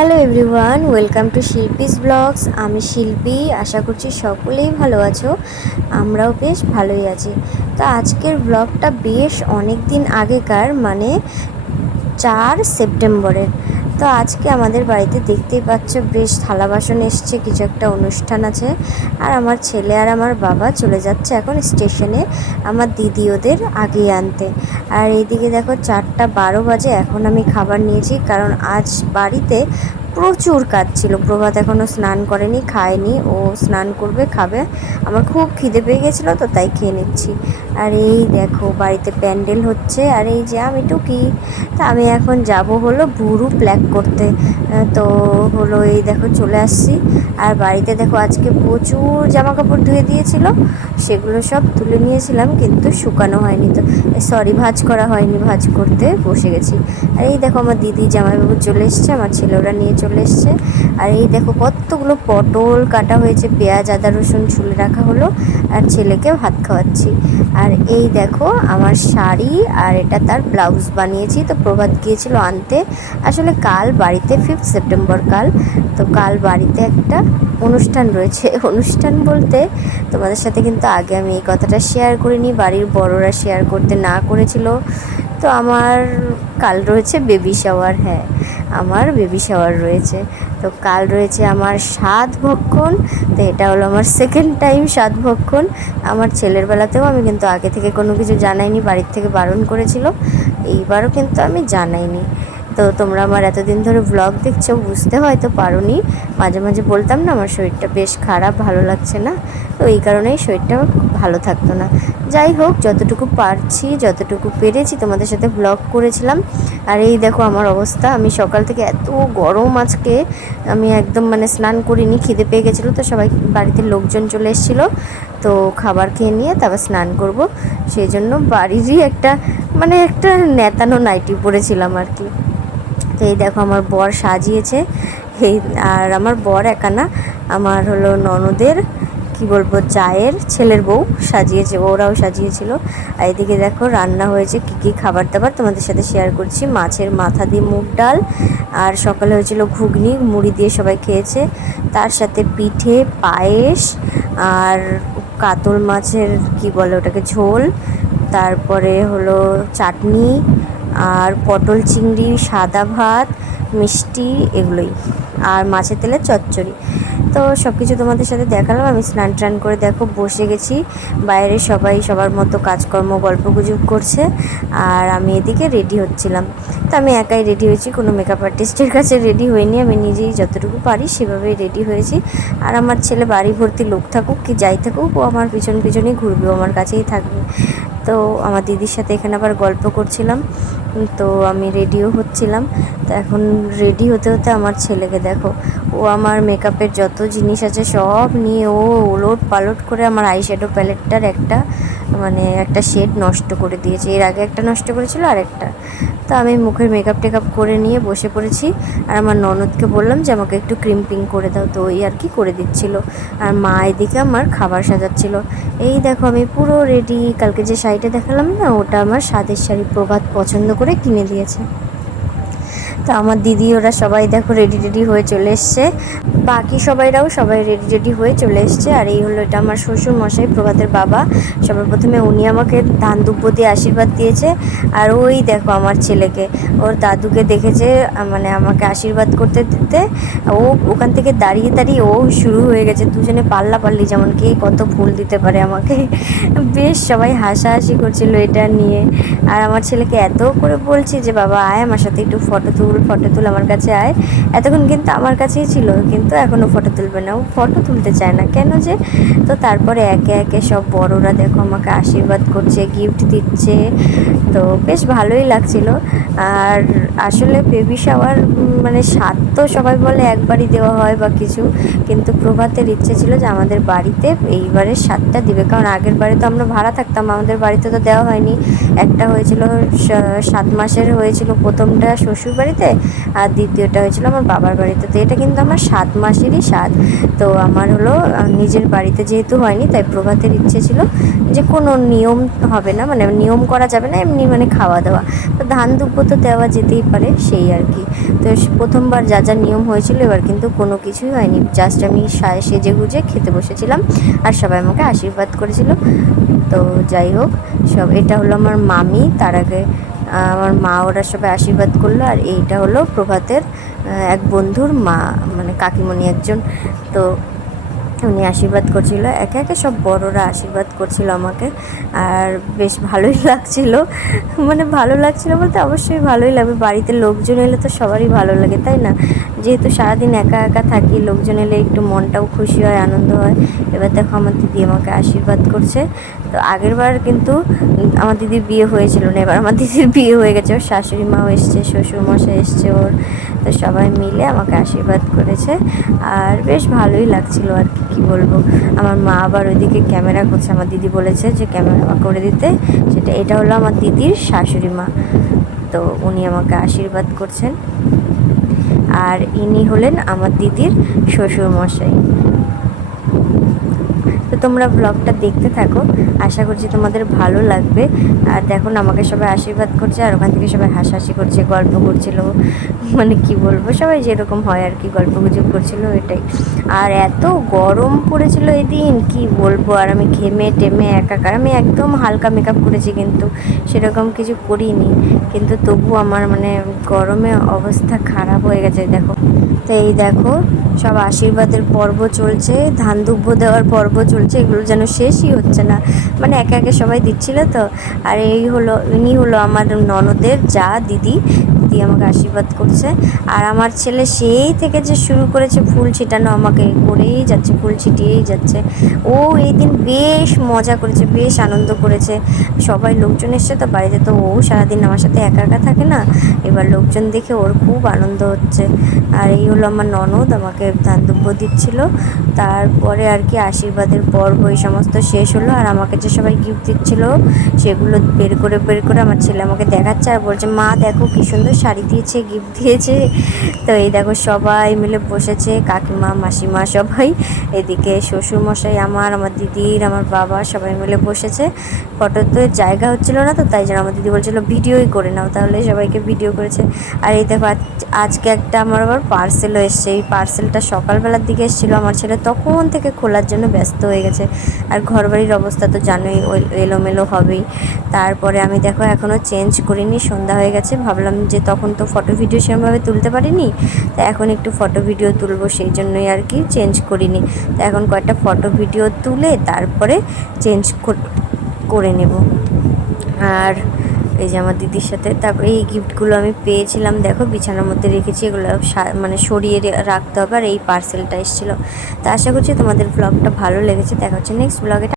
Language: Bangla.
Hello everyone welcome to Shilpi's blogs আমি শিল্পী আশা করছি সকলেই ভালো আছো। আমরাও বেশ ভালোই আছি। তো আজকের ব্লগটা বেশ অনেক দিন আগেকার মানে চার সেপ্টেম্বরের। তো আজকে আমাদের বাড়িতে দেখতেই পাচ্ছ বেশ থালা বাসন এসছে, কিছু একটা অনুষ্ঠান আছে। আর আমার ছেলে আর আমার বাবা চলে যাচ্ছে এখন স্টেশনে আমার দিদি ওদের আগিয়ে আনতে। আর এইদিকে দেখো চারটা বারো বাজে, এখন আমি খাবার নিয়েছি, কারণ আজ বাড়িতে প্রচুর কাজ ছিল প্রভাত এখনও স্নান করেনি, খায়নি। ও স্নান করবে, খাবে। আমার খুব খিদে পেয়ে গেছিল তো তাই খেয়ে নিচ্ছি। আর এই দেখো, বাড়িতে প্যান্ডেল হচ্ছে। আর এই যে আমি টুকি, তা আমি এখন যাব হলো ভুরু প্ল্যাক করতে। তো হলো এই দেখো, চলে আসছি। আর বাড়িতে দেখো, আজকে প্রচুর জামা কাপড় ধুয়ে দিয়েছিল। সেগুলো সব তুলে নিয়েছিলাম, কিন্তু শুকানো হয়নি তো। সরি ভাজ করা হয়নি, ভাজ করতে বসে গেছি। আর এই দেখো, আমার দিদি জামাইবাবু চলে এসছে, আমার ছেলেরা নিয়ে চলে এসছে। আর এই দেখো কতগুলো পটল, কাটা হয়েছে পেঁয়াজ, আদা, রসুন ছুলে রাখা হলো আর ছেলেকে ভাত খাওয়াচ্ছি। আর এই দেখো আমার শাড়ি আর এটা তার ব্লাউজ বানিয়েছি। তো প্রভাত গিয়েছিল আনতে। আসলে কাল বাড়িতে ফিফথ সেপ্টেম্বর কাল। তো কাল বাড়িতে একটা অনুষ্ঠান রয়েছে। অনুষ্ঠান বলতে তোমাদের সাথে কিন্তু আগে আমি এই কথাটা শেয়ার করিনি। বাড়ির বড়রা শেয়ার করতে না করেছিল। তো আমার কাল রয়েছে বেবি শাওয়ার হ্যাঁ আমার বেবি শাওয়ার রয়েছে। তো কাল রয়েছে আমার সাত ভক্ষণ, তো এটা হলো আমার সেকেন্ড টাইম সাত ভক্ষণ। আমার ছেলের বেলাতেও আমি কিন্তু আগে থেকে কোনো কিছু জানাইনি, বাড়ির থেকে বারণ করেছিল, এইবারও কিন্তু আমি জানাইনি। তো তোমরা আমার এতদিন ধরে ব্লগ দেখছ, বুঝতে হয়তো পারোনি। মাঝে মাঝে বলতাম না, আমার শরীরটা বেশ খারাপ, ভালো লাগছে না। তো এই কারণেই শরীরটা ভালো থাকতো না। যাই হোক, যতটুকু পারছি, যতটুকু পেরেছি তোমাদের সাথে ব্লগ করেছিলাম। আর এই দেখো আমার অবস্থা, আমি সকাল থেকে এত গরম আজকে, আমি একদম মানে স্নান করিনি, খিদে পেয়ে গেছিল, তো সবাই বাড়িতে লোকজন চলে এসেছিল, তো খাবার খেয়ে নিয়ে তারপর স্নান করব। সেই জন্য বাড়িরই একটা মানে একটা নেতানো নাইটি পরেছিলাম আর কি। তো এই দেখো আমার বর সাজিয়েছে, এই আর আমার বর একা না, আমার হলো ননদের। কি বলব, চায়ের ছেলের বউ সাজিয়েছে, ওরাও সাজিয়েছিল। আর এদিকে দেখো, রান্না হয়েছে কী কী খাবার দাবার তোমাদের সাথে শেয়ার করছি। মাছের মাথা দিয়ে মুগ ডাল, আর সকালে হয়েছিল ঘুগনি, মুড়ি দিয়ে সবাই খেয়েছে। তার সাথে পিঠে, পায়েস, আর কাতল মাছের কি বলে ওটাকে, ঝোল। তারপরে হলো চাটনি, আর পটল চিংড়ি, সাদা ভাত, মিষ্টি, এগুলোই। আর মাছের তেলের চচ্চড়ি। তো সব কিছু তোমাদের সাথে দেখালাম, আমি স্নান টান করে দেখো, বসে গেছি। বাইরে সবাই সবার মতো কাজকর্ম, গল্প গুজব করছে, আর আমি এদিকে রেডি হচ্ছিলাম। তো আমি একাই রেডি হয়েছি, কোনো মেকআপ আর্টিস্টের কাছে রেডি হইনি, আমি নিজেই যতটুকু পারি সেভাবেই রেডি হয়েছি। আর আমার ছেলে বাড়ি ভর্তি লোক থাকুক কি যাই থাকুক, ও আমার পিছন পিছনেই ঘুরবে আমার কাছেই থাকবে। তো আমার দিদির সাথে এখানে আবার গল্প করছিলাম। তো আমি রেডিও হচ্ছিলাম। তো এখন রেডি হতে হতে আমার ছেলেকে দেখো, ও আমার মেকআপের যত জিনিস আছে সব নিয়ে ও ওলোট পালট করে আমার আই শ্যাডো প্যালেটটার একটা মানে একটা শেড নষ্ট করে দিয়েছে। এর আগে একটা নষ্ট করেছিল আর একটা তো আমি মুখের মেকআপ টেকআপ করে নিয়ে বসে পড়েছি। আর আমার ননদকে বললাম যে, আমাকে একটু ক্রিম পিং করে দাও। তো ওই আর কি করে দিচ্ছিল। আর মা এদিকে আমার খাবার সাজাচ্ছিল। এই দেখো, আমি পুরো রেডি কালকে যে শাড়িটা দেখালাম না, ওটা আমার স্বাদের শাড়ি প্রভাত পছন্দ করে কিনে দিয়েছে। তো আমার দিদি, ওরা সবাই দেখো রেডি রেডি হয়ে চলে এসছে। বাকি সবাইরাও সবাই রেডি রেডি হয়ে চলে এসছে। আর এই হলো এটা আমার শ্বশুর মশাই, প্রভাতের বাবা। সবার প্রথমে উনি আমাকে ধান দুব্য দিয়ে আশীর্বাদ দিয়েছে। আর ওই দেখো আমার ছেলেকে, ওর দাদুকে দেখেছে মানে আমাকে আশীর্বাদ করতে দিতে। ও ওখান থেকে দাঁড়িয়ে দাঁড়িয়ে ও শুরু হয়ে গেছে। দুজনে পাল্লা পাল্লি, যেমন কে কত ফুল দিতে পারে আমাকে। বেশ সবাই হাসাহাসি করছিল এটা নিয়ে। আর আমার ছেলেকে এত করে বলছি যে, বাবা, আয় আমার সাথে একটু ফটো তুল। ফটো তুল আমার কাছে আয়। এতক্ষণ কিন্তু আমার কাছেই ছিল, কিন্তু এখনও ফটো তুলবে না। ও ফটো তুলতে চায় না। কেন যে? তো তারপরে একে একে সব বড়রা দেখো আমাকে আশীর্বাদ করছে গিফট দিচ্ছে। তো বেশ ভালোই লাগছিল। আর আসলে বেবি শাওয়ার মানে স্বাদ তো সবাই বলে একবারই দেওয়া হয় বা কিছু। কিন্তু প্রভাতের ইচ্ছে ছিল যে আমাদের বাড়িতে এইবারে স্বাদটা দিবে। কারণ আগের বারে তো আমরা ভাড়া থাকতাম, আমাদের বাড়িতে তো দেওয়া হয়নি। একটা হয়েছিল সাত মাসের হয়েছিল প্রথমটা শ্বশুর বাড়িতে আর দ্বিতীয়টা হয়েছিল আমার বাবার বাড়িতে। তো এটা কিন্তু আমার সাত মাসেরই স্বাদ তো আমার হলো নিজের বাড়িতে যেহেতু হয়নি, তাই প্রভাতের ইচ্ছে ছিল যে কোনো নিয়ম হবে না মানে নিয়ম করা যাবে না, এমনি মানে খাওয়া দাওয়া তো ধান দুব্য তো দেওয়া যেতেই পারে, সেই আর কি। তো প্রথমবার যা যা নিয়ম হয়েছিল, এবার কিন্তু কোনো কিছুই হয়নি। জাস্ট আমি সেজে গুজে খেতে বসেছিলাম, আর সবাই আমাকে আশীর্বাদ করেছিল। তো যাই হোক, সব, এটা হলো আমার মামি, তার আগে আমার মা ওরা সবাই আশীর্বাদ করল, আর এইটা হলো প্রভাতের এক বন্ধুর মা মানে কাকিমণি একজন। তো উনি আশীর্বাদ করছিল। একে একে সব বড়রা আশীর্বাদ করছিল আমাকে। আর বেশ ভালোই লাগছিল। মানে ভালো লাগছিল বলতে অবশ্যই ভালোই লাগবে বাড়িতে লোকজন এলে তো সবারই ভালো লাগে, তাই না? যেহেতু সারাদিন একা একা থাকি, লোকজন এলে একটু মনটাও খুশি হয়, আনন্দ হয়। এবার দেখো আমার দিদি আমাকে আশীর্বাদ করছে। তো আগের বার কিন্তু আমার দিদির বিয়ে হয়েছিল না, এবার আমার দিদির বিয়ে হয়ে গেছে। ওর শাশুড়ি মাও এসছে শ্বশুর মশাই এসছে ওর। তো সবাই মিলে আমাকে আশীর্বাদ করেছে। আর বেশ ভালোই লাগছিল আর কি, কী বলব? আমার মা আবার ওইদিকে ক্যামেরা করছে। আমার দিদি বলেছে যে, ক্যামেরা করে দিতে। সেটা, এটা হলো আমার দিদির শাশুড়ি মা। তো উনি আমাকে আশীর্বাদ করছেন। আর ইনি হলেন আমার দিদির শ্বশুর মশাই তো তোমরা ব্লগটা দেখতে থাকো। আশা করছি তোমাদের ভালো লাগবে। আর দেখুন আমাকে সবাই আশীর্বাদ করছে আর ওখান থেকে সবাই হাসাহাসি করছে, গল্প করছিল। মানে কি বলব, সবাই যেরকম হয় আর কি, গল্প গুজব করছিল এটাই। আর এত গরম পড়েছিল এদিন, কি বলব? আর আমি ঘেমে টেমে একাকার, আমি একদম হালকা মেকআপ করেছি কিন্তু, সেরকম কিছু করিনি। কিন্তু তবু আমার মানে গরমে অবস্থা খারাপ হয়ে গেছে, দেখো। তো এই দেখো, সব আশীর্বাদের পর্ব চলছে, ধান দুব্য দেওয়ার পর্ব চলছে, এগুলো যেন শেষই হচ্ছে না। মানে একে একে সবাই দিচ্ছিল তো। আর এই হলো, ইনি হলো আমার ননদের যা দিদি। আমাকে আশীর্বাদ করছে। আর আমার ছেলে সেই থেকে যে শুরু করেছে ফুল ছিটানো আমাকে করেই যাচ্ছে, ফুল ছিটিয়েই যাচ্ছে। ও এই দিন বেশ মজা করেছে, বেশ আনন্দ করেছে। সবাই লোকজন এসছে তো বাড়িতে, তো ও সারাদিন আমার সাথে একা একা থাকে না। এবার লোকজন দেখে ওর খুব আনন্দ হচ্ছে। আর এই হলো আমার ননদ, আমাকে ধান দুব্য দিচ্ছিল। তারপরে আর কি আশীর্বাদের পর্ব এই সমস্ত শেষ হলো। আর আমাকে যে সবাই গিফট দিচ্ছিল, সেগুলো বের করে বের করে আমার ছেলে আমাকে দেখাচ্ছে আর বলছে, মা, দেখো কি সুন্দর শাড়ি দিয়েছে গিফট দিয়েছে। তো এই দেখো সবাই মিলে বসেছে, কাকিমা, মাসিমা সবাই। এদিকে শ্বশুরমশাই, আমার আমার দিদির, আমার বাবা সবাই মিলে বসেছে। ফটোতে জায়গা হচ্ছিল না তো, তাই জন্য আমার দিদি বলছিলো, ভিডিওই করে নাও। তাহলে সবাইকে ভিডিও করেছে। আর এই দেখো আজকে একটা আমার আবার পার্সেলও এসছে। এই পার্সেলটা সকালবেলার দিকে এসেছিল। আমার ছেলে তখন থেকে খোলার জন্য ব্যস্ত হয়ে গেছে। আর ঘরবাড়ির অবস্থা তো জানোই এলোমেলো হবেই। তারপরে আমি দেখো এখনও চেঞ্জ করিনি, সন্ধ্যা হয়ে গেছে। ভাবলাম যে তখন তো ফটো ভিডিও সেরকমভাবে তুলতে পারিনি। তা এখন একটু ফটো ভিডিও তুলবো সেই জন্যই আর কি চেঞ্জ করিনি। তা এখন কয়েকটা ফটো ভিডিও তুলে তারপরে চেঞ্জ করে নেব। আর এই যে আমার দিদির সাথে, তারপরে এই গিফটগুলো আমি পেয়েছিলাম। দেখো বিছানার মধ্যে রেখেছি, এগুলো মানে সরিয়ে রাখতে হবে। আর এই পার্সেলটা এসেছিল। তা আশা করছি তোমাদের ব্লগটা ভালো লেগেছে। দেখা হচ্ছে নেক্সট ব্লগে